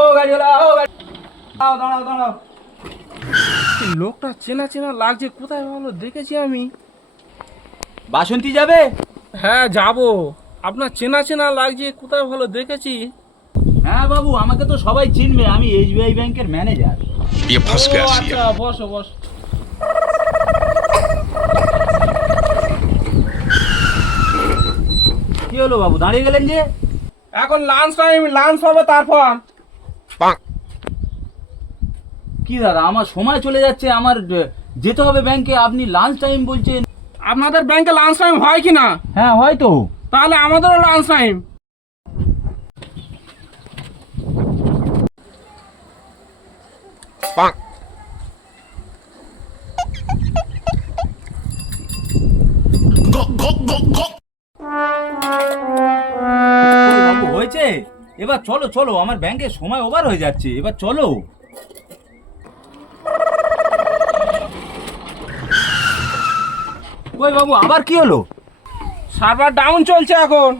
ও গাড়িওয়ালা, ও গাড়ি, দাঁড়াও দাঁড়াও দাঁড়াও। লোকটা চেনা চেনা লাগছে, কোথায় ভালো দেখেছি আমি। বাসন্তী যাবে? হ্যাঁ যাব। আপনার চেনা চেনা লাগছে, কোথায় ভালো দেখেছি। হ্যাঁ বাবু, আমাকে তো সবাই চিনবে, আমি এসবিআই ব্যাংকের ম্যানেজার। ये फंस ও गया सी আচ্ছা, বসো বসো। কি হলো বাবু, দাঁড়িয়ে গেলেন যে? এখন লাঞ্চ টাইম, লাঞ্চ হবে তারপর। কি দাদা, আমার সময় চলে যাচ্ছে, আমার যেতে হবে ব্যাংকে, আপনি লাঞ্চ টাইম বলছেন? আপনাদের ব্যাংকে লাঞ্চ টাইম হয় কি না? হ্যাঁ হয়তো। তাহলে আমাদেরও লাঞ্চ টাইম। ওই বাবু হয়েছে, এবার চলো চলো, আমার ব্যাংকে সময় ওভার হয়ে যাচ্ছে, এবার চলো। ওই বাবু, আবার কি হলো? সার্ভার ডাউন চলছে এখন।